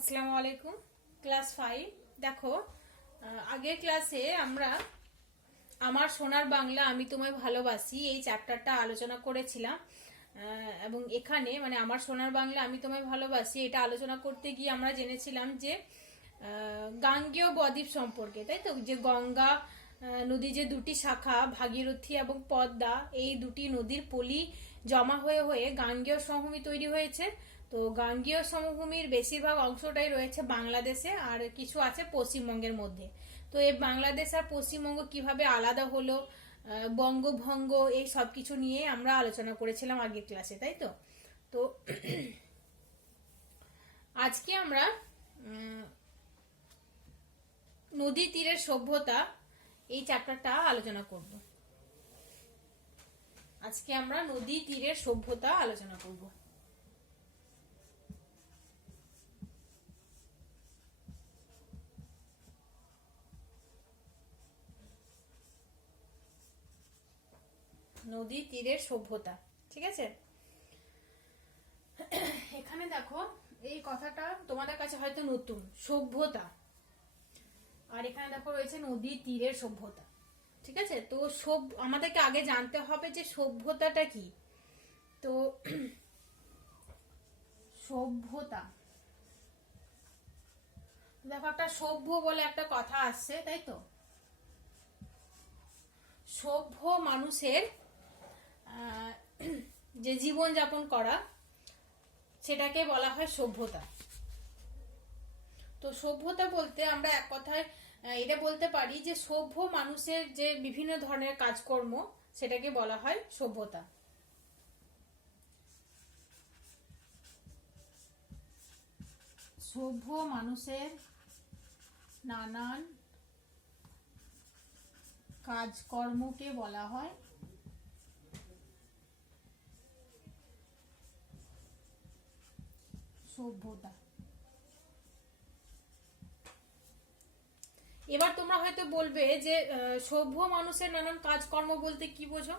আসসালামু আলাইকুম। ক্লাস 5 দেখো, আগের ক্লাসে আমরা আমার সোনার বাংলা আমি তোমায় ভালোবাসি এই চ্যাপ্টারটা আলোচনা করেছিলাম। এবং এখানে মানে আমার সোনার বাংলা আমি তোমায় ভালোবাসি এটা আলোচনা করতে গিয়ে আমরা জেনেছিলাম যে গাঙ্গেয় বদ্বীপ সম্পর্কে, তাই তো, যে গঙ্গা নদী যে দুটি শাখা ভাগীরথী এবং পদ্মা, এই দুটি নদীর পলি জমা হয়ে হয়ে গাঙ্গেয় সমভূমি তৈরি হয়েছে। তো গাঙ্গেয় সমভূমির বেশিরভাগ অংশটাই রয়েছে বাংলাদেশে, আর কিছু আছে পশ্চিমবঙ্গের মধ্যে। তো এই বাংলাদেশ আর পশ্চিমবঙ্গ কিভাবে আলাদা হলো, বঙ্গভঙ্গ, এই সব কিছু নিয়ে আমরা আলোচনা করেছিলাম আগের ক্লাসে, তাই তো। তো আজকে আমরা নদী তীরের সভ্যতা এই চ্যাপ্টারটা আলোচনা করব। আজকে আমরা নদী তীরের সভ্যতা আলোচনা করব। নদী তীরের সভ্যতা, ঠিক আছে। এখানে দেখো, এই কথাটা তোমাদের কাছে হয়তো নতুন, সভ্যতা, আর এখানে দেখো রয়েছে নদী তীরের সভ্যতা, ঠিক আছে। তো আমাদেরকে আগে জানতে হবে যে সভ্যতাটা কি। তো সভ্যতা, দেখো একটা সভ্য বলে একটা কথা আসছে, তাই তো। সভ্য মানুষের যে জীবন যাপন করা, সেটাকে বলা হয় সভ্যতা। তো সভ্যতা বলতে আমরা এক কথায় এটা বলতে পারি যে সভ্য মানুষের যে বিভিন্ন ধরনের কাজকর্ম, সেটাকে বলা হয় সভ্যতা। সভ্য মানুষের নানান কাজকর্মকে বলা হয় সভ্যতা। এবার তোমরা হয়তো বলবে যে সভ্য মানুষের নানান কাজকর্ম বলতে কি বোঝো।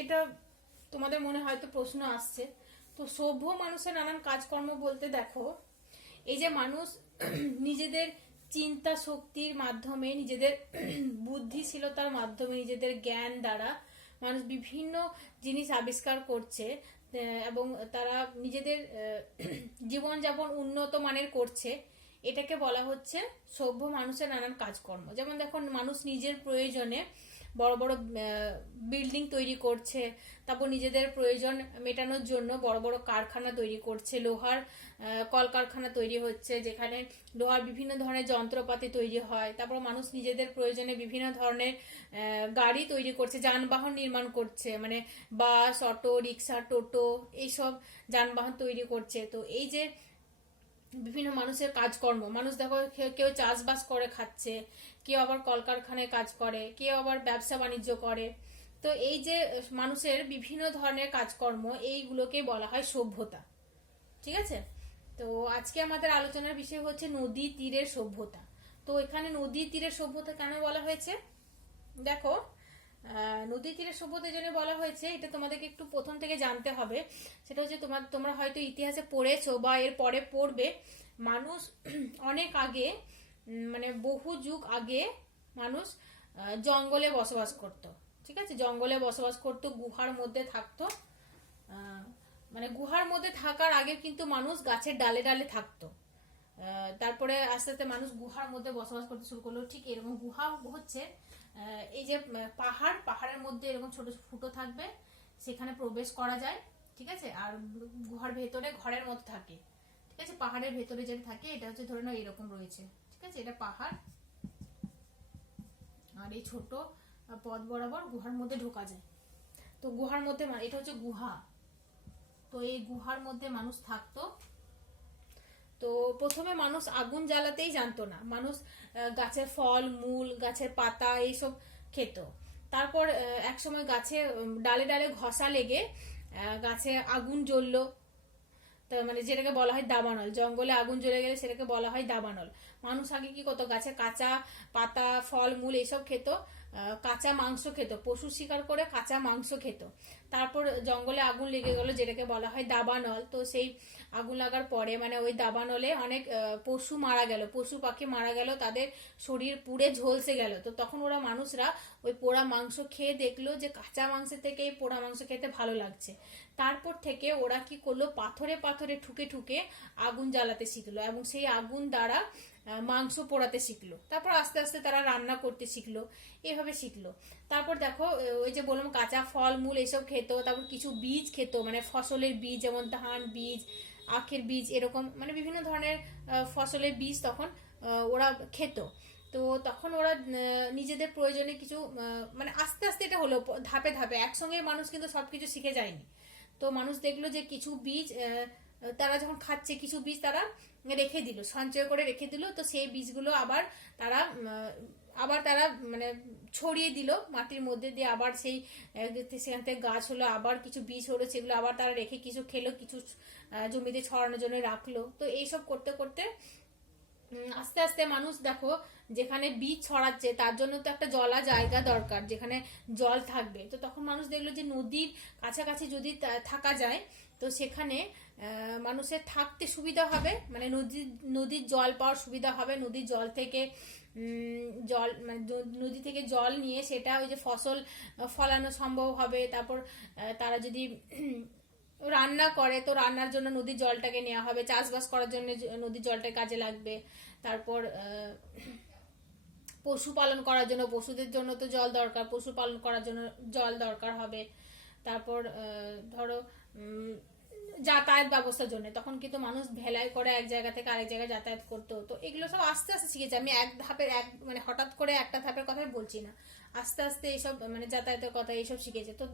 এটা তোমাদের মনে হয়তো প্রশ্ন আসছে। তো সভ্য মানুষের নানান কাজকর্ম বলতে দেখো, এই যে মানুষ নিজেদের চিন্তা শক্তির মাধ্যমে, নিজেদের বুদ্ধিশীলতার মাধ্যমে, নিজেদের জ্ঞান দ্বারা মানুষ বিভিন্ন জিনিস আবিষ্কার করছে, এবং তারা নিজেদের জীবনযাপন উন্নত মানের করছে। এটাকে বলা হচ্ছে সভ্য মানুষের নানান কাজকর্ম। যেমন দেখো, মানুষ নিজের প্রয়োজনে বড় বড় বিল্ডিং তৈরি করছে, তারপর নিজেদের প্রয়োজন মেটানোর জন্য বড় বড় কারখানা তৈরি করছে, লোহার কলকারখানা তৈরি হচ্ছে, যেখানে লোহার বিভিন্ন ধরনের যন্ত্রপাতি তৈরি হয়। তারপর মানুষ নিজেদের প্রয়োজনে বিভিন্ন ধরনের গাড়ি তৈরি করছে, যানবাহন নির্মাণ করছে, মানে বাস, অটো, রিক্সা, টোটো, এইসব যানবাহন তৈরি করছে। তো এই যে বিভিন্ন মানুষের কাজকর্ম, মানুষ দেখো কেউ চাষবাস করে খাচ্ছে, কেউ আবার কলকারখানায় কাজ করে, কেউ আবার ব্যবসা বাণিজ্য করে। তো এই যে মানুষের বিভিন্ন ধরনের কাজকর্ম, এইগুলোকে বলা হয় সভ্যতা, ঠিক আছে। তো আজকে আমাদের আলোচনার বিষয় হচ্ছে নদী তীরের সভ্যতা। তো এখানে নদী তীরের সভ্যতা কেন বলা হয়েছে দেখো, নদী তীরের সভ্যতার জন্য বলা হয়েছে, এটা তোমাদেরকে একটু প্রথম থেকে জানতে হবে। সেটা হচ্ছে তোমরা হয়তো ইতিহাসে পড়েছো বা এর পরে পড়বে। মানুষ অনেক আগে, মানে বহু যুগ আগে মানুষ জঙ্গলে বসবাস করত, ঠিক আছে। জঙ্গলে বসবাস করত, গুহার মধ্যে থাকতো। মানে গুহার মধ্যে থাকার আগে কিন্তু মানুষ গাছের ডালে ডালে থাকতো। তারপরে আস্তে আস্তে মানুষ গুহার মধ্যে বসবাস করতে শুরু করলো। ঠিক এরকম গুহা হচ্ছে এই যে পাহাড়ের মধ্যে এরকম ছোট ফুটো থাকবে, সেখানে প্রবেশ করা যায়, ঠিক আছে। আর গুহার ভেতরে ঘরের মধ্যে থাকে, ঠিক আছে। পাহাড়ের ভেতরে যেটা থাকে, এটা হচ্ছে ধরে নাও এরকম রয়েছে, ঠিক আছে। এটা পাহাড়, আর এই ছোট পথ বরাবর গুহার মধ্যে ঢোকা যায়। তো গুহার মধ্যে এটা হচ্ছে গুহা। তো এই গুহার মধ্যে মানুষ থাকতো। তো প্রথমে মানুষ আগুন জ্বালাতেই জানতো না, মানুষ গাছের ফল মূল, গাছের পাতা, এইসব খেত। তারপর একসময় গাছে ডালে ডালে ঘষা লেগে গাছে আগুন জ্বললো। তো মানে যেটাকে বলা হয় দাবানল, জঙ্গলে আগুন জ্বলে গেলে সেটাকে বলা হয় দাবানল। মানুষ আগে কি করতো, গাছে কাঁচা পাতা ফল মূল এইসব খেত, কাঁচা মাংস খেত, পশু শিকার করে কাঁচা মাংস খেত। তারপর জঙ্গলে আগুন লেগে গেল যেটাকে বলা হয় দাবানল। তো সেই আগুন লাগার পরে মানে ওই দাবানলে অনেক পশু মারা গেল, পশু পাখি মারা গেল, তাদের শরীর পুড়ে ঝলসে গেল। তো তখন ওরা মানুষরা ওই পোড়া মাংস খেয়ে দেখলো যে কাঁচা মাংসের থেকে এই পোড়া মাংস খেতে ভালো লাগছে। তারপর থেকে ওরা কি করলো, পাথরে পাথরে ঠুকে ঠুকে আগুন জ্বালাতে শিখলো এবং সেই আগুন দ্বারা মাংস পোড়াতে শিখলো। তারপর আস্তে আস্তে তারা রান্না করতে শিখলো, এভাবে শিখলো। তারপর দেখো ওই যে বললাম কাঁচা ফল মূল এসব খেত, তারপর কিছু বীজ খেত, মানে ফসলের বীজ, যেমন ধান বীজ, আখের বীজ, এরকম মানে বিভিন্ন ধরনের ফসলের বীজ তখন ওরা খেত। তো তখন ওরা নিজেদের প্রয়োজনে কিছু মানে আস্তে আস্তে এটা হলো ধাপে ধাপে, একসঙ্গে মানুষ কিন্তু সবকিছু শিখে যায়নি। তো মানুষ দেখলো যে কিছু বীজ তারা যখন খাচ্ছে, কিছু বীজ তারা রেখে দিল, সঞ্চয় করে রেখে দিল। তো সেই বীজগুলো আবার তারা মানে ছড়িয়ে দিল মাটির মধ্যে দিয়ে, আবার সেখান থেকে গাছ হলো, আবার কিছু বীজ হলো, সেগুলো আবার তারা রেখে কিছু খেলো, কিছু জমিতে ছড়ানোর জন্য রাখলো। তো এইসব করতে করতে আস্তে আস্তে মানুষ দেখো যেখানে বীজ ছড়াচ্ছে তার জন্য তো একটা জলা জায়গা দরকার যেখানে জল থাকবে। তো তখন মানুষ দেখলো যে নদীর কাছাকাছি যদি থাকা যায় তো সেখানে মানুষের থাকতে সুবিধা হবে, মানে নদীর জল পাওয়ার সুবিধা হবে। নদীর জল থেকে মানে নদী থেকে জল নিয়ে সেটা ওই যে ফসল ফলানো সম্ভব হবে। তারপর তারা যদি রান্না করে তো রান্নার জন্য নদীর জলটাকে নেওয়া হবে, চাষবাস করার জন্য নদীর জলটা কাজে লাগবে। তারপর পশুপালন করার জন্য, পশুদের জন্য তো জল দরকার, পশুপালন করার জন্য জল দরকার হবে। তারপর ধরো যাতায়াত ব্যবস্থার জন্য তখন কিন্তু মানুষ ভেলায় করে এক জায়গা থেকে আরেক জায়গায় যাতায়াত করতো। তো এগুলো সব আস্তে আস্তে শিখেছি আমি, মানে হঠাৎ করে একটা ধাপের কথাই বলছি না, আস্তে আস্তে এইসব মানে যাতায়াতের কথা এইসব শিখেছে। তো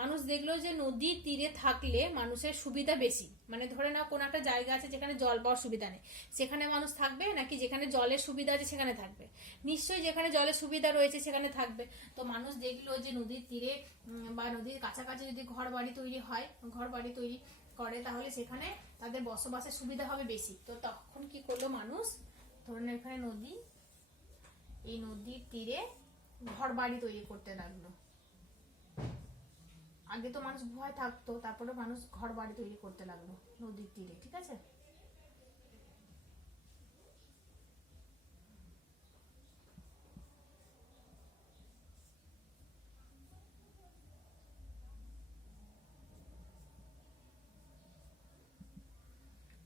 মানুষ দেখলো যে নদীর তীরে থাকলে মানুষের সুবিধা বেশি, মানে ধরে নাও কোনো একটা জায়গা আছে যেখানে জল পাওয়ার সুবিধা নেই, সেখানে মানুষ থাকবে নাকি যেখানে জলের সুবিধা আছে সেখানে থাকবে? নিশ্চয়ই যেখানে জলের সুবিধা রয়েছে সেখানে থাকবে। তো মানুষ দেখলো যে নদীর তীরে বা নদীর কাছাকাছি যদি ঘর বাড়ি তৈরি হয়, ঘর বাড়ি তৈরি করে তাহলে সেখানে তাদের বসবাসের সুবিধা হবে বেশি। তো তখন কি করলো মানুষ, ধরুন এখানে নদী, এই নদীর তীরে ঘর বাড়ি তৈরি করতে লাগলো। আগে তো মানুষ গুহায় থাকতো, তারপরে মানুষ ঘর বাড়ি তৈরি করতে লাগলো নদীর তীরে, ঠিক আছে।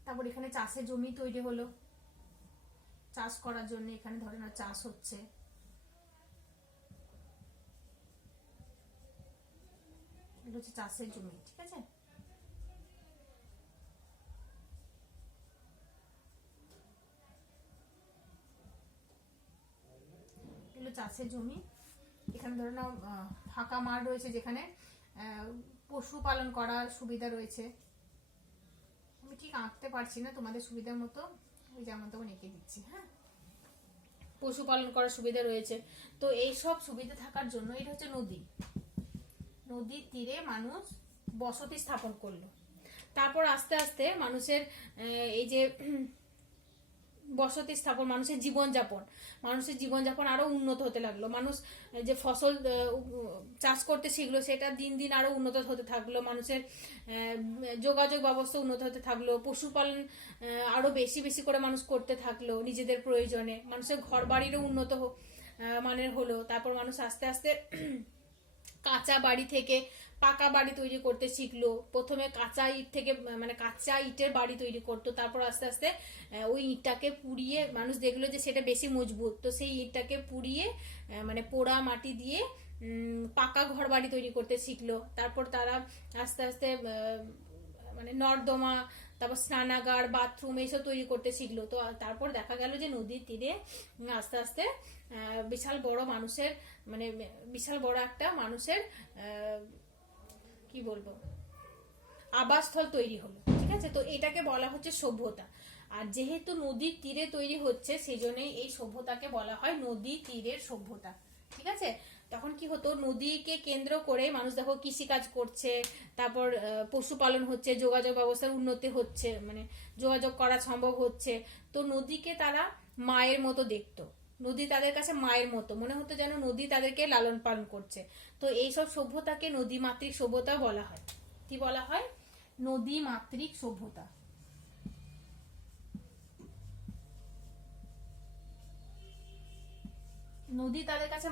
তারপর এখানে চাষের জমি তৈরি হলো, চাষ করার জন্য এখানে ধরে না চাষ হচ্ছে। এটা হচ্ছে চাষের জমি, ঠিক আছে। এগুলো চাষের জমি। এখানে ধরে নাও ফাঁকা মাঠ রয়েছে যেখানে পশু পালন করার সুবিধা রয়েছে। আমি ঠিক আঁকতে পারছি না, তোমাদের সুবিধার মতো ওই যেমন তেমন এঁকে দিচ্ছি। হ্যাঁ, পশুপালন করার সুবিধা রয়েছে। তো এই সব সুবিধা থাকার জন্য এটা হচ্ছে নদী, নদীর তীরে মানুষ বসতি স্থাপন করলো। তারপর আস্তে আস্তে মানুষের এই যে বসতি স্থাপন, মানুষের জীবনযাপন আরো উন্নত হতে লাগলো। মানুষ যে ফসল চাষ করতে শিখলো সেটা দিন দিন আরো উন্নত হতে থাকলো। মানুষের যোগাযোগ ব্যবস্থা উন্নত হতে থাকলো। পশুপালন আরো বেশি বেশি করে মানুষ করতে থাকলো নিজেদের প্রয়োজনে। মানুষের ঘর বাড়িরও উন্নত মানের হলো। তারপর মানুষ আস্তে আস্তে কাঁচা বাড়ি থেকে পাকা বাড়ি তৈরি করতে শিখলো। প্রথমে কাঁচা ইট থেকে মানে কাঁচা ইটের বাড়ি তৈরি করতো, তারপর আস্তে আস্তে ওই ইটটাকে পুড়িয়ে মানুষ দেখলো যে সেটা বেশি মজবুত, তো সেই ইটটাকে পুড়িয়ে মানে পোড়া মাটি দিয়ে পাকা ঘর বাড়ি তৈরি করতে শিখলো। তারপর তারা আস্তে আস্তে মানে নর্দমা, তারপর স্নানাগার, বাথরুম এইসব তৈরি করতে শিখলো। তো তারপর দেখা গেল যে নদীর তীরে আস্তে আস্তে বিশাল বড় একটা মানুষের কি বলবো আবাসস্থল তৈরি হলো, ঠিক আছে। তো এটাকে বলা হচ্ছে সভ্যতা। আর যেহেতু নদীর তীরে তৈরি হচ্ছে সেই জন্যই এই সভ্যতাকে বলা হয় নদী তীরের সভ্যতা, ঠিক আছে। তখন কি হতো, নদীকে কেন্দ্র করে মানুষ দেখো কৃষিকাজ করছে, তারপর পশুপালন হচ্ছে, যোগাযোগ ব্যবস্থার উন্নতি হচ্ছে, মানে যোগাযোগ করা সম্ভব হচ্ছে। তো নদীকে তারা মায়ের মতো দেখতো, নদী তাদের কাছে মায়ের মতো মনে হতো, যেন নদী তাদেরকে লালন পালন করছে। তো এইসব সভ্যতাকে নদী মাতৃক সভ্যতা বলা হয়। কি বলা হয়? নদী মাতৃক সভ্যতা। নদী তাদের কাছে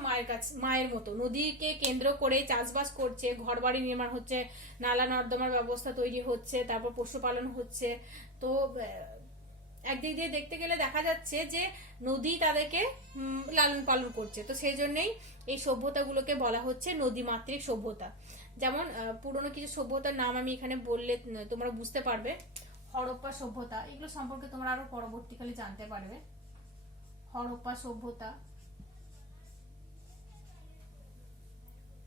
মায়ের মতো, নদীকে কেন্দ্র করে চাষবাস করছে, ঘরবাড়ি নির্মাণ হচ্ছে, নালা নর্দমার ব্যবস্থা তৈরি হচ্ছে, তারপর পশুপালন হচ্ছে। তো একদিক দিয়ে দেখতে গেলে দেখা যাচ্ছে যে নদী তাদেরকে লালন পালন করছে। তো সেই জন্যই এই সভ্যতাগুলোকে বলা হচ্ছে নদীমাতৃক সভ্যতা। যেমন পুরনো কিছু সভ্যতার নাম আমি এখানে বললে তোমরা বুঝতে পারবে। হরপ্পা সভ্যতা, এগুলো সম্পর্কে তোমরা আরো পরবর্তীকালে জানতে পারবে। হরপ্পা সভ্যতা,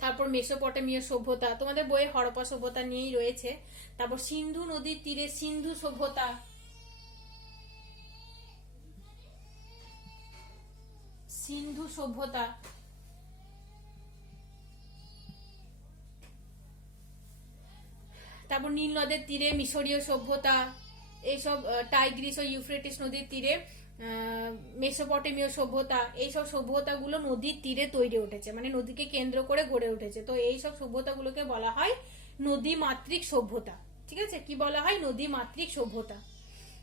তারপর মেসোপটেমীয় সভ্যতা, তোমাদের বইয়ে হরপ্পা সভ্যতা নিয়েই রয়েছে। তারপর সিন্ধু নদীর তীরে সিন্ধু সভ্যতা, সিন্ধু সভ্যতা। তারপর নীল নদের তীরে মিশরীয় সভ্যতা, এইসব টাইগ্রিস ও ইউফ্রেটিস নদীর তীরে মেসোপটেমীয় সভ্যতা। এইসব সভ্যতাগুলো নদীর তীরে তৈরি উঠেছে, মানে নদীকে কেন্দ্র করে গড়ে উঠেছে। তো এইসব সভ্যতাগুলোকে বলা হয় নদী মাতৃক সভ্যতা। ঠিক আছে, কি বলা হয়? নদী মাতৃক সভ্যতা।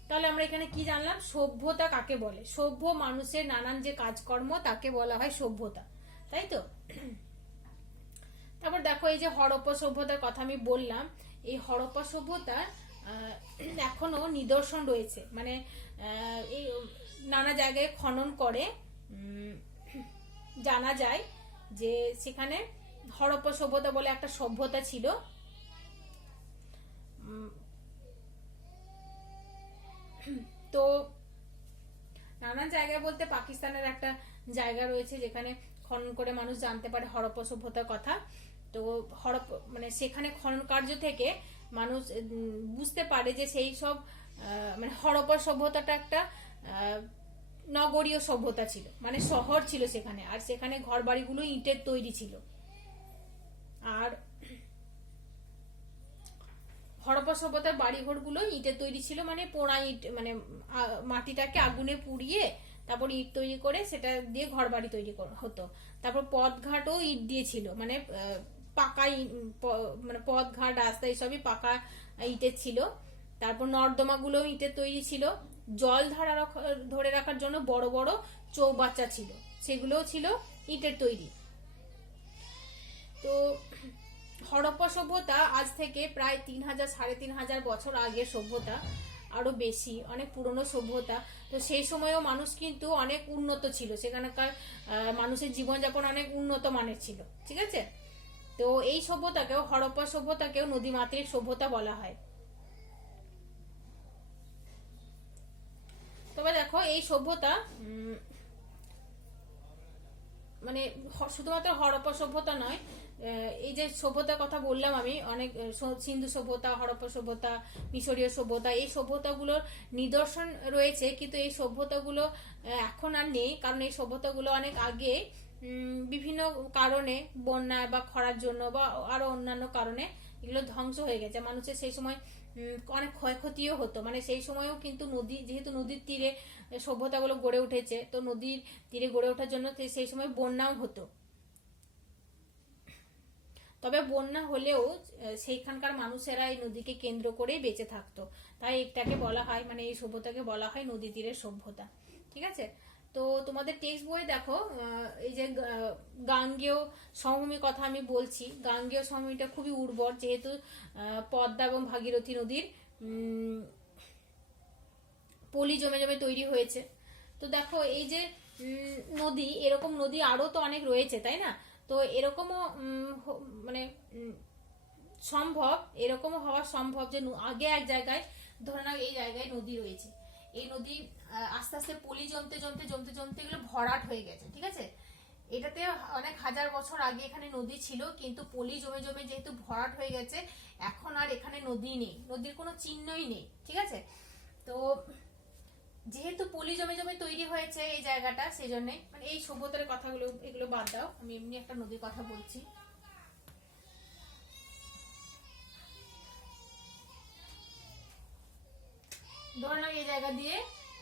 তাহলে আমরা এখানে কি জানলাম? সভ্যতা কাকে বলে? সভ্য মানুষের নানান যে কাজকর্ম তাকে বলা হয় সভ্যতা, তাই তো? তারপর দেখো, এই যে হরপ্পা সভ্যতার কথা আমি বললাম, এই হরপ্পা সভ্যতার এখনো নিদর্শন রয়েছে। মানে এই নানা জায়গায় খনন করে জানা যায় যে সেখানে হরপ্পা সভ্যতা বলে একটা সভ্যতা ছিল। তো নানান জায়গায় বলতে পাকিস্তানের একটা জায়গা রয়েছে যেখানে খনন করে মানুষ জানতে পারে হরপ্পা সভ্যতার কথা। তো মানে সেখানে খনন কার্য থেকে মানুষ বুঝতে পারে যে সেই সব মানে হরপ্পা সভ্যতাটা একটা নগরীয় সভ্যতা ছিল, মানে শহর ছিল সেখানে, আর সেখানে ঘর বাড়িগুলো ইটের তৈরি ছিল। আর হরপ্পা সভ্যতার বাড়িঘরগুলো ইটের তৈরি ছিল, মানে পোড়া ইট, মানে মাটিটাকে আগুনে পুড়িয়ে তারপর ইট তৈরি করে সেটা দিয়ে ঘর বাড়ি তৈরি হতো। তারপর পথঘাটও ইট দিয়ে ছিল, মানে পাকা মানে পথঘাট রাস্তা এইসবই পাকা ইটের ছিল। তারপর নর্দমাগুলো ইটের তৈরি ছিল। জল ধরে রাখার জন্য বড় বড় চৌবাচ্চা ছিল, সেগুলোও ছিল ইটের তৈরি। তো হরপ্পা সভ্যতা আজ থেকে প্রায় 3000 3500 বছর আগের সভ্যতা, আরো বেশি, অনেক পুরনো সভ্যতা। তো সেই সময়ও মানুষ কিন্তু অনেক উন্নত ছিল, সেখানকার মানুষের জীবনযাপন অনেক উন্নত মানের ছিল। ঠিক আছে, তো এই সভ্যতাকেও, হরপ্পা সভ্যতাকেও নদীমাতৃক সভ্যতা বলা হয়। তবে দেখো, এই সভ্যতা মানে শুধুমাত্র হরপ্পা সভ্যতা নয়, এই যে সভ্যতার কথা বললাম আমি, অনেক সিন্ধু সভ্যতা, হরপ্পা সভ্যতা, মিশরীয় সভ্যতা, এই সভ্যতাগুলোর নিদর্শন রয়েছে, কিন্তু এই সভ্যতাগুলো এখন আর নেই, কারণ এই সভ্যতাগুলো অনেক আগে বিভিন্ন কারণে, বন্যা বা খরার জন্য বা আরো অন্যান্য কারণে এগুলো ধ্বংস হয়ে গেছে। মানুষের সেই সময় অনেক ক্ষয়ক্ষতিও হতো, মানে সেই সময়ও কিন্তু নদী, যেহেতু নদীর তীরে সভ্যতাগুলো গড়ে উঠেছে, তো নদীর তীরে গড়ে ওঠার জন্য সেই সময় বন্যাও হতো। তবে বন্যা হলেও সেইখানকার মানুষেরা এই নদীকে কেন্দ্র করেই বেঁচে থাকতো, তাই এটাকে বলা হয়, মানে এই সভ্যতাকে বলা হয় নদী তীরের সভ্যতা। ঠিক আছে, তো তোমাদের টেক্সট বই দেখো, এই যে গাঙ্গেয় সমভূমির কথা আমি বলছি, গাঙ্গেয় সমভূমিটা খুবই উর্বর, যেহেতু পদ্মা এবং ভাগীরথী নদীর পলি জমে জমে তৈরি হয়েছে। তো দেখো, এই যে নদী, এরকম নদী আরো তো অনেক রয়েছে, তাই না? তো এরকমও মানে সম্ভব, এরকমও হওয়া সম্ভব যে আগে এক জায়গায়, ধরে নাও এই জায়গায় নদী রয়েছে, এই নদী আস্তে আস্তে পলি জমতে জমতে জমতে জমতে এগুলো ভরাট হয়ে গেছে। ঠিক আছে, এটাতে অনেক হাজার বছর আগে এখানে নদী ছিল, কিন্তু পলি জমে জমে যেহেতু ভরাট হয়ে গেছে, এখন আর এখানে নদী নেই, নদীর কোনো চিহ্নই নেই। ঠিক আছে, তো যেহেতু পলি জমে জমে তৈরি হয়েছে এই জায়গাটা, সেই জন্য মানে এই সভ্যতার কথাগুলো এগুলো বাদ দাও, আমি এমনি একটা নদীর কথা বলছি। ধরে নাও এই জায়গা দিয়ে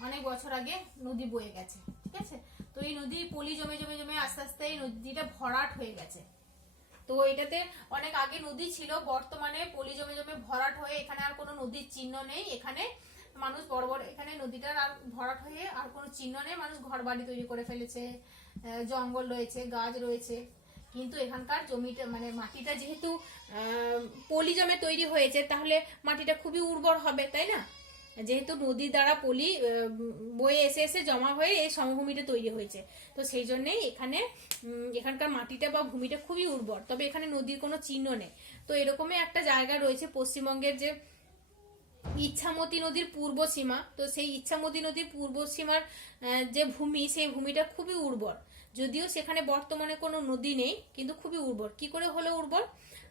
অনেক বছর আগে নদী বয়ে গেছে, ঠিক আছে? তো এই নদী পলি জমে জমে জমে আস্তে আস্তে এই নদীটা ভরাট হয়ে গেছে। তো এটাতে অনেক আগে নদী ছিল, বর্তমানে পলি জমে জমে ভরাট হয়ে এখানে আর কোনো নদীর চিহ্ন নেই। এখানে মানুষ বড় বড়, এখানে নদীটার আর ভরাট হয়ে আর কোনো চিহ্ন নেই, মানুষ ঘর বাড়ি তৈরি করে ফেলেছে, জঙ্গল রয়েছে, গাছ রয়েছে। কিন্তু এখানকার জমিটা মানে মাটিটা যেহেতু পলি জমে তৈরি হয়েছে, তাহলে মাটিটা খুবই উর্বর হবে, তাই না? যেহেতু নদী দ্বারা পলি বয়ে এসে এসে জমা হয়ে এই সমভূমিটা তৈরি হয়েছে, তো সেই জন্যই এখানে এখানকার মাটিটা বা ভূমিটা খুবই উর্বর। তবে এখানে নদীর কোনো চিহ্ন নেই। তো এরকমই একটা জায়গা রয়েছে পশ্চিমবঙ্গের, যে ইচ্ছামতি নদীর পূর্ব সীমা। তো সেই ইচ্ছামতি নদীর পূর্ব সীমার যে ভূমি, সেই ভূমিটা খুবই উর্বর। যদিও সেখানে বর্তমানে কোনো নদী নেই, কিন্তু খুবই উর্বর। কি করে হলো উর্বর?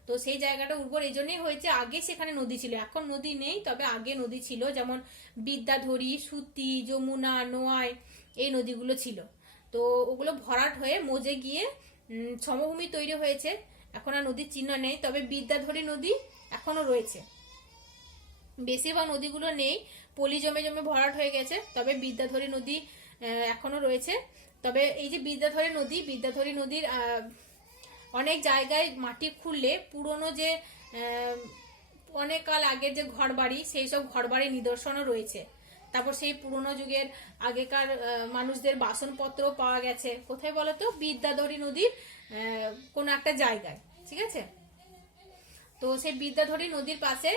তো সেই জায়গাটা উর্বর এই জন্যই হয়েছে, আগে সেখানে নদী ছিল, এখন নদী নেই, তবে আগে নদী ছিল। যেমন বিদ্যাধরী, সুতি, যমুনা, নোয়াই, এই নদীগুলো ছিল। তো ওগুলো ভরাট হয়ে মজে গিয়ে সমভূমি তৈরি হয়েছে। এখন আর নদীর চিহ্ন নেই, তবে বিদ্যাধরী নদী এখনো রয়েছে। বেশিরভাগ নদীগুলো নেই, পলি জমে জমে ভরাট হয়ে গেছে, তবে বিদ্যাধরী নদী এখনো রয়েছে। তবে এই যে বিদ্যাধরী নদীর অনেক জায়গায় মাটি খুললে পুরনো যে অনেক কাল আগের যে ঘরবাড়ি, সেই সব ঘরবাড়ির নিদর্শনও রয়েছে। তারপর সেই পুরনো যুগের আগেকার মানুষদের বাসনপত্র পাওয়া গেছে। কোথায় বলতো? বিদ্যাধরী নদীর কোন একটা জায়গায়, ঠিক আছে? তো সেই বিদ্যাধরী নদীর পাশে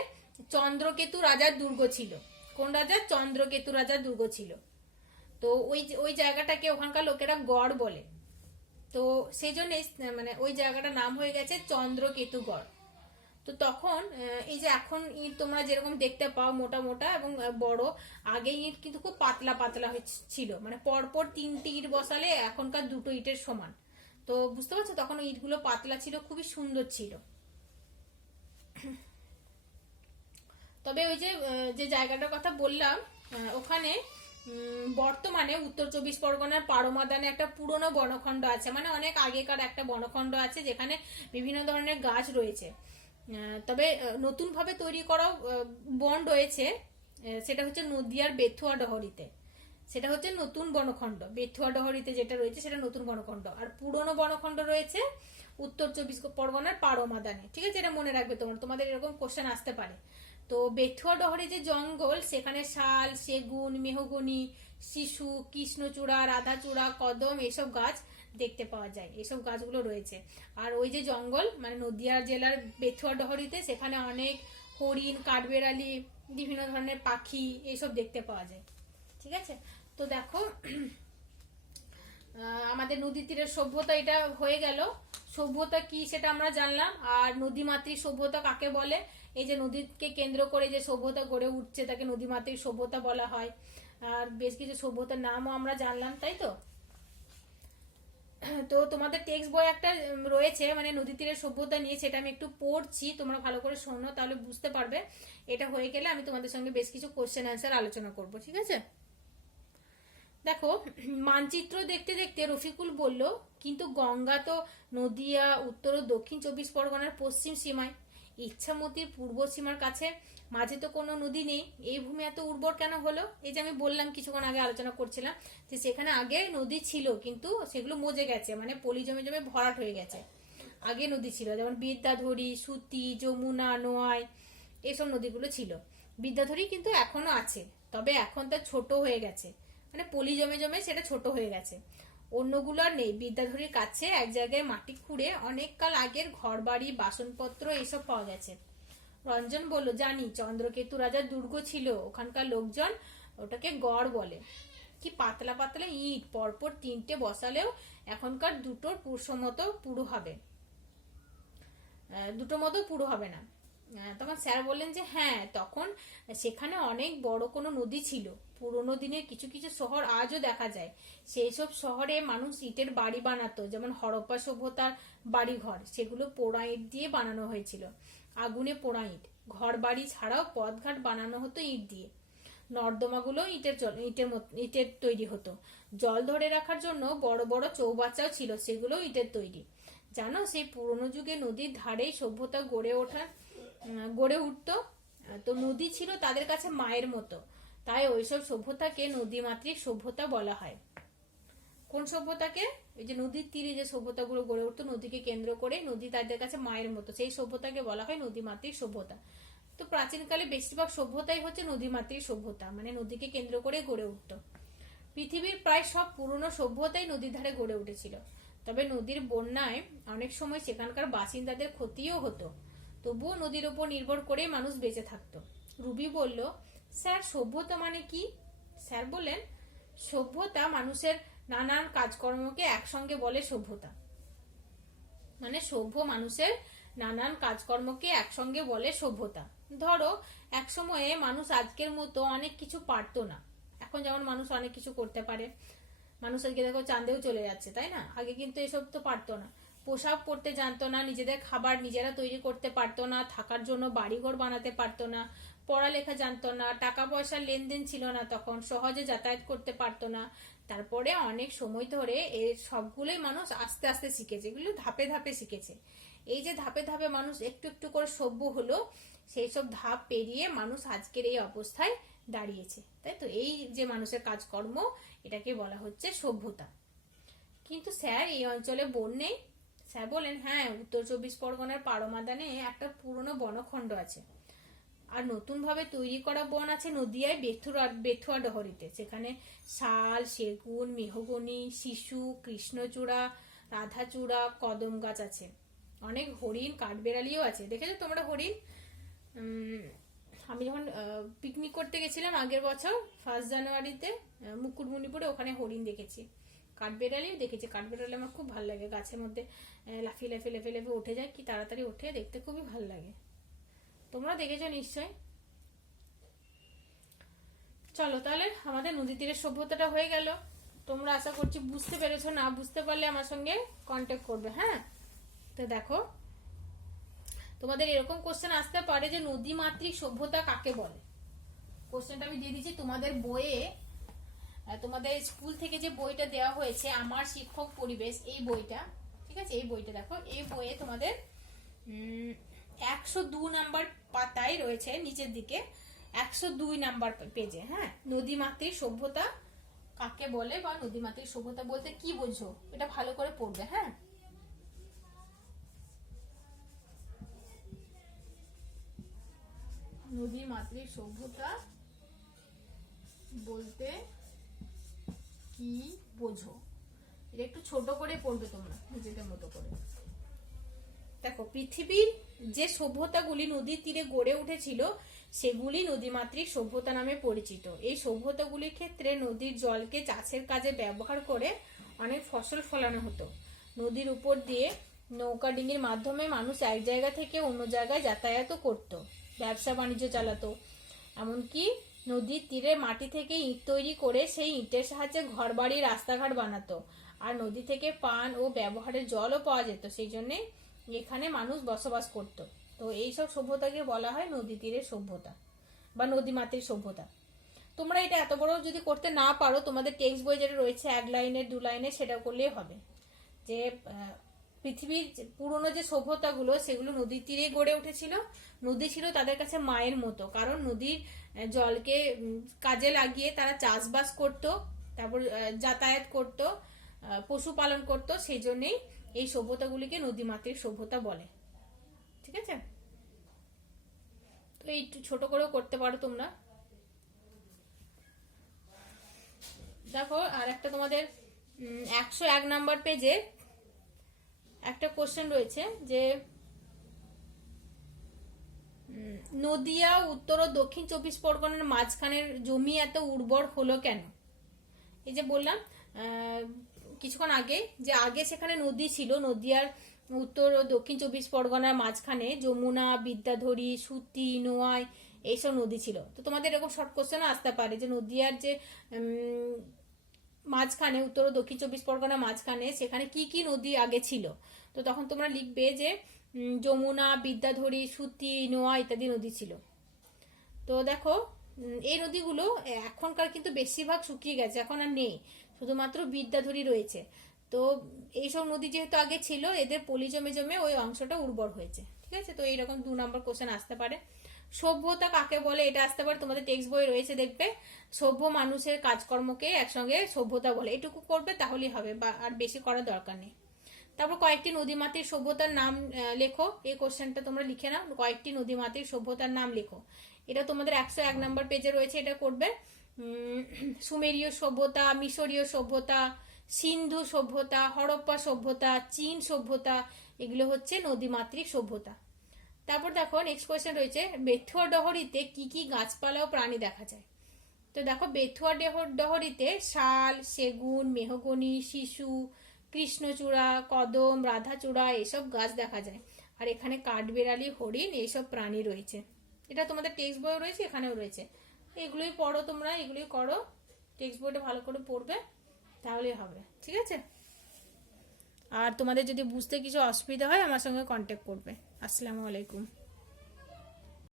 চন্দ্রকেতু রাজার দুর্গ ছিল। কোন রাজা? চন্দ্রকেতু রাজার দুর্গ ছিল। তো ওই জায়গাটাকে ওখানকার লোকেরা গড় বলে। তো সেই জন্য মানে ওই জায়গাটার নাম হয়ে গেছে চন্দ্রকেতুগড়। তো তখন এই যে এখন ইট তোমরা যেরকম দেখতে পাও মোটা মোটা এবং বড়, আগে ইট কিন্তু খুব পাতলা পাতলা ছিল, মানে পরপর 3টে ইট বসালে এখনকার 2টো ইটের সমান। তো বুঝতে পারছো, তখন ইটগুলো পাতলা ছিল, খুবই সুন্দর ছিল। তবে ওই যে জায়গাটার কথা বললাম, ওখানে বর্তমানে উত্তর 24 পরগনার পারমাদানে একটা পুরনো বনখণ্ড আছে, মানে অনেক আগেকার একটা বনখণ্ড আছে, যেখানে বিভিন্ন ধরনের গাছ রয়েছে। তবে নতুন ভাবে তৈরি করা বন রয়েছে, সেটা হচ্ছে নদিয়ার বেথুয়া ডহরিতে। সেটা হচ্ছে নতুন বনখণ্ড। বেথুয়া ডহরিতে যেটা রয়েছে সেটা নতুন বনখণ্ড, আর পুরনো বনখণ্ড রয়েছে উত্তর 24 পরগনার পারমাদানে। ঠিক আছে, এটা মনে রাখবে, তোমাদের এরকম কোশ্চেন আসতে পারে। তো বেথুয়া ডহরি যে জঙ্গল, সেখানে শাল, সেগুন, মেহগনি, শিশু, কৃষ্ণচূড়া, রাধাচূড়া, কদম, এসব গাছ দেখতে পাওয়া যায়। এসব গাছগুলো রয়েছে। আর ওই যে জঙ্গল, মানে নদিয়া জেলার বেথুয়া ডহরিতে, সেখানে অনেক হরিণ, কাঠবেড়ালি, বিভিন্ন ধরনের পাখি, এইসব দেখতে পাওয়া যায়। ঠিক আছে, তো দেখো আমাদের নদী তীরের সভ্যতা এটা হয়ে গেল। সভ্যতা কি সেটা আমরা জানলাম। আর নদীমাতৃক সভ্যতা কাকে বলে? এই যে নদীকে কেন্দ্র করে যে সভ্যতা গড়ে উঠছে, তাকে নদীমাতৃক সভ্যতা বলা হয়। আর বেশ কিছু সভ্যতার নামও আমরা জানলাম, তাই তো? তো তোমাদের টেক্সট বই একটা রয়েছে মানে নদী তীরের সভ্যতা নিয়ে, সেটা আমি একটু পড়ছি, তোমরা ভালো করে শোনো, তাহলে বুঝতে পারবে। এটা হয়ে গেলে আমি তোমাদের সঙ্গে বেশ কিছু কোশ্চেন অ্যান্সার আলোচনা করব, ঠিক আছে? দেখো, মানচিত্র দেখতে দেখতে রফিকুল বলল, কিন্তু গঙ্গা তো নদিয়া উত্তর ও দক্ষিণ 24 পরগনার পশ্চিম সীমায়, ইচ্ছামতির পূর্ব সীমার কাছে, মাঝে তো কোনো নদী নেই, এই ভূমি এত উর্বর কেন হলো? এই যে আমি বললাম, কিছুক্ষণ আগে আলোচনা করছিলাম, যে সেখানে আগে নদী ছিল, কিন্তু সেগুলো মজে গেছে, মানে পলি জমে জমে ভরাট হয়ে গেছে। আগে নদী ছিল, যেমন বিদ্যাধরী, সুতি, যমুনা, নোয়াই, এসব নদীগুলো ছিল। বিদ্যাধরী কিন্তু এখনো আছে, তবে এখন তা ছোট হয়ে গেছে, মানে পলি জমে জমে সেটা ছোট হয়ে গেছে। অন্যগুলো আর নেই। বিদ্যাধরীর কাছে এক জায়গায় মাটি খুঁড়ে অনেক কাল আগের ঘর বাড়ি, বাসনপত্র এইসব পাওয়া গেছে। রঞ্জন বলল, জানি, চন্দ্রকেতু রাজার দুর্গ ছিল, ওখানকার লোকজন ওটাকে গড় বলে। কি পাতলা পাতলা ইট, পরপর 3টে বসালেও এখনকার দুটোর মতো পুরো হবে না। তখন স্যার বললেন যে হ্যাঁ, তখন সেখানে অনেক বড় কোনো নদী ছিল। পুরোনো দিনের কিছু কিছু শহর আজও দেখা যায়। সেই সব শহরে মানুষ ইটের বাড়ি বানাতো, যেমন হরপ্পা সভ্যতার বাড়িঘর, সেগুলো পোড়া ইট দিয়ে বানানো হয়েছিল। আগুনে পোড়া ইট। ঘর বাড়ি ছাড়াও পথঘাট বানানো হতো ইট দিয়ে। নর্দমাগুলো ইটের তৈরি হতো। জল ধরে রাখার জন্য বড় বড় চৌবাচ্চাও ছিল, সেগুলো ইটের তৈরি। জানো, সেই পুরনো যুগে নদীর ধারেই সভ্যতা গড়ে উঠতো। তো নদী ছিল তাদের কাছে মায়ের মতো, তাই ওইসব সভ্যতাকে নদীমাতৃক সভ্যতা বলা হয়। কোন সভ্যতাকে? এই যে নদীর তীরে যে সভ্যতাগুলো গড়ে উঠতো নদীকে কেন্দ্র করে, নদী তাদের কাছে মায়ের মতো, সেই সভ্যতাকে বলা হয় নদীমাতৃক সভ্যতা। তো প্রাচীনকালে বেশিরভাগ সভ্যতাই হচ্ছে নদীমাতৃক সভ্যতা, মানে নদীকে কেন্দ্র করে গড়ে উঠতো। পৃথিবীর প্রায় সব পুরনো সভ্যতাই নদীর ধারে গড়ে উঠেছিল। তবে নদীর বন্যায় অনেক সময় সেখানকার বাসিন্দাদের ক্ষতিও হতো, তবুও নদীর উপর নির্ভর করে মানুষ বেঁচে থাকতো। রুবি বলল, স্যার সভ্যতা মানে কি? স্যার বললেন, সভ্যতা মানুষের নানান কাজকর্মকে একসঙ্গে বলে সভ্যতা। মানে সভ্য মানুষের নানান কাজকর্মকে একসঙ্গে বলে সভ্যতা। ধরো, এক সময়ে মানুষ আজকের মতো অনেক কিছু পারতো না। এখন যেমন মানুষ অনেক কিছু করতে পারে, মানুষ আজকে দেখো চাঁদেও চলে যাচ্ছে, তাই না? আগে কিন্তু এসব তো পারতো না। পোশাক পরতে জানতো না, নিজেদের খাবার নিজেরা তৈরি করতে পারতো না, থাকার জন্য বাড়িঘর বানাতে পারতো না, পড়ালেখা জানতো না, টাকা পয়সার লেনদেন ছিল না, তখন সহজে যাতায়াত করতে পারতো না। তারপরে অনেক সময় ধরে এই সবগুলোই মানুষ আস্তে আস্তে শিখেছে, এগুলো ধাপে ধাপে শিখেছে। এই যে ধাপে ধাপে মানুষ একটু একটু করে সভ্য হলো, সেই সব ধাপ পেরিয়ে মানুষ আজকের এই অবস্থায় দাঁড়িয়েছে, তাই তো? এই যে মানুষের কাজকর্ম, এটাকে বলা হচ্ছে সভ্যতা। কিন্তু স্যার, এই অঞ্চলে বন নেই? স্যার বলেন, হ্যাঁ, উত্তর 24 পরগনার পারমাদানে একটা পুরনো বনখণ্ড আছে, আর নতুন ভাবে তৈরি করা বন আছে নদিয়ায় বেথুয়া ডহরিতে। সেখানে শাল, সেগুন, মেহগনি, শিশু, কৃষ্ণচূড়া, রাধাচূড়া, কদম গাছ আছে। অনেক হরিণ, কাঠবেড়ালিও আছে। দেখেছো তোমরা হরিণ? আমি যখন পিকনিক করতে গেছিলাম আগের বছর 1 জানুয়ারিতে মুকুটমণিপুরে, ওখানে হরিণ দেখেছি, কাঠবেড়ালিও দেখেছি। কাঠবেড়ালি আমার খুব ভালো লাগে, গাছের মধ্যে লাফিয়ে লাফিয়ে লাফিয়ে লাফিয়ে উঠে যায়, কি তাড়াতাড়ি উঠে, দেখতে খুবই ভালো লাগে। তোমরা দেখেছো নিশ্চয়। চলো তাহলে, আমাদের নদী তীরের সভ্যতাটা হয়ে গেল। তোমরা আশা করছি বুঝতে পেরেছো। না বুঝতে পারলে আমার সঙ্গে কন্ট্যাক্ট করবে, হ্যাঁ? তো দেখো, তোমাদের এরকম কোশ্চেন আসতে পারে যে নদীমাতৃক সভ্যতা কাকে বলে। কোশ্চেনটা আমি দিয়ে দিচ্ছি তোমাদের বইয়ে, তোমাদের স্কুল থেকে যে বইটা দেওয়া হয়েছে, আমার শিক্ষক পরিবেশ, এই বইটা, ঠিক আছে? এই বইটা দেখো, এই বইয়ে তোমাদের 102 নাম্বার পাতায় রয়েছে, নিচের দিকে 102 নাম্বার পেজে, হ্যাঁ, নদীমাতৃক সভ্যতা কাকে বলে বা নদীমাতৃক সভ্যতা বলতে কি বোঝো, এটা ভালো করে পড়বে, হ্যাঁ? নদীমাতৃক সভ্যতা বলতে কি বোঝো, এটা একটু ছোট করে পড়বে তোমরা নিজেদের মতো করে। দেখো, পৃথিবীর যে সভ্যতাগুলি নদীর তীরে গড়ে উঠেছিল সেগুলি নদীমাতৃক সভ্যতা নামে পরিচিত। এই সভ্যতাগুলির ক্ষেত্রে নদীর জলকে চাষের কাজে ব্যবহার করে অনেক ফসল ফলানো হতো। নদীর উপর দিয়ে নৌকা ডিঙির মাধ্যমে মানুষ এক জায়গা থেকে অন্য জায়গায় যাতায়াতও করত, ব্যবসা বাণিজ্য চালাতো। এমনকি নদীর তীরে মাটি থেকে ইট তৈরি করে সেই ইটের সাহায্যে ঘরবাড়ি, রাস্তাঘাট বানাতো। আর নদী থেকে পান ও ব্যবহারের জলও পাওয়া যেত, সেই জন্যে এখানে মানুষ বসবাস করত। তো এইসব সভ্যতাকে বলা হয় নদী তীরের সভ্যতা বা নদীমাতৃক সভ্যতা। তোমরা এটা এত বড় যদি করতে না পারো, তোমাদের টেক্সট বই যেটা রয়েছে 1 লাইনের 2 লাইনের, সেটা করলেই হবে। যে পৃথিবীর পুরনো যে সভ্যতাগুলো, সেগুলো নদীর তীরে গড়ে উঠেছিল। নদী ছিল তাদের কাছে মায়ের মতো, কারণ নদীর জলকে কাজে লাগিয়ে তারা চাষবাস করত, তারপর যাতায়াত করত, পশুপালন করত। সেই জন্যেই এই সভ্যতাগুলিকে নদীমাতৃক সভ্যতা বলে, ঠিক আছে? তো একটু ছোট করেও করতে পারো তোমরা। দেখো, আর একটা তোমাদের 101 নাম্বার পেজে একটা কোশ্চেন রয়েছে যে নদিয়া উত্তর ও দক্ষিণ 24 পরগনার মাঝখানের জমি এত উর্বর হলো কেন? এই যে বললাম কিছুক্ষণ আগে, যে আগে সেখানে নদী ছিল, নদিয়ার উত্তর ও দক্ষিণ 24 পরগনার মাঝখানে যমুনা, বিদ্যাধরী, সুতি, নোয়াই, এইসব নদী ছিল। তো তোমাদের এরকম শর্ট কোশ্চেনও আসতে পারে যে নদিয়ার যে মাঝখানে, উত্তর ও দক্ষিণ 24 পরগনার মাঝখানে, সেখানে কি কি নদী আগে ছিল। তো তখন তোমরা লিখবে যে যমুনা, বিদ্যাধরী, সুতি, নোয়া ইত্যাদি নদী ছিল। তো দেখো, এই নদীগুলো এখনকার কিন্তু বেশিরভাগ শুকিয়ে গেছে, এখন আর নেই, শুধুমাত্র বিদ্যাধরী রয়েছে। তো এইসব নদী যেহেতু আগে ছিল, এদের পলি জমে জমে ওই অংশটা উর্বর হয়েছে। ঠিক আছে, তো এইরকম 2 নম্বর কোশ্চেন আসতে পারে। সভ্যতা কাকে বলে এটা আসতে পারে, তোমাদের টেক্সট বই রয়েছে দেখবে, সভ্য মানুষের কাজকর্মকে একসঙ্গে সভ্যতা বলে, এটুকু করবে তাহলেই হবে, বা আর বেশি করার দরকার নেই। তারপর কয়েকটি নদীমাতৃক সভ্যতার নাম লেখো, এই কোশ্চেনটা তোমরা লিখে নাও, কয়েকটি নদীমাতৃক সভ্যতার নাম লেখো। এটা তোমাদের 101 নম্বর পেজে রয়েছে, এটা করবে। সুমেরীয় সভ্যতা, মিশরীয় সভ্যতা, সিন্ধু সভ্যতা, হরপ্পা সভ্যতা, চীন সভ্যতা, এগুলো হচ্ছে নদীমাতৃক সভ্যতা। তারপর দেখো নেক্সট কোয়েশ্চেন রয়েছে, বেথুয়া ডহরিতে কি কি গাছপালা ও প্রাণী দেখা যায়। তো দেখো বেথুয়া ডহরিতে শাল, সেগুন, মেহগনি, শিশু, কৃষ্ণচূড়া, কদম, রাধাচূড়া এইসব গাছ দেখা যায়। আর এখানে কাঠবেড়ালি, হরিণ এইসব প্রাণী রয়েছে। এটা তোমাদের টেক্সট বইও রয়েছে, এখানেও রয়েছে। এগুলোই পড়ো তোমরা, এগুলোই করো, টেক্সট বইটা ভালো করে পড়বে, তাহলেই হবে। ঠিক আছে, আর তোমাদের যদি বুঝতে কিছু অসুবিধা হয় আমার সঙ্গে কন্ট্যাক্ট করবে। আসসালামু আলাইকুম।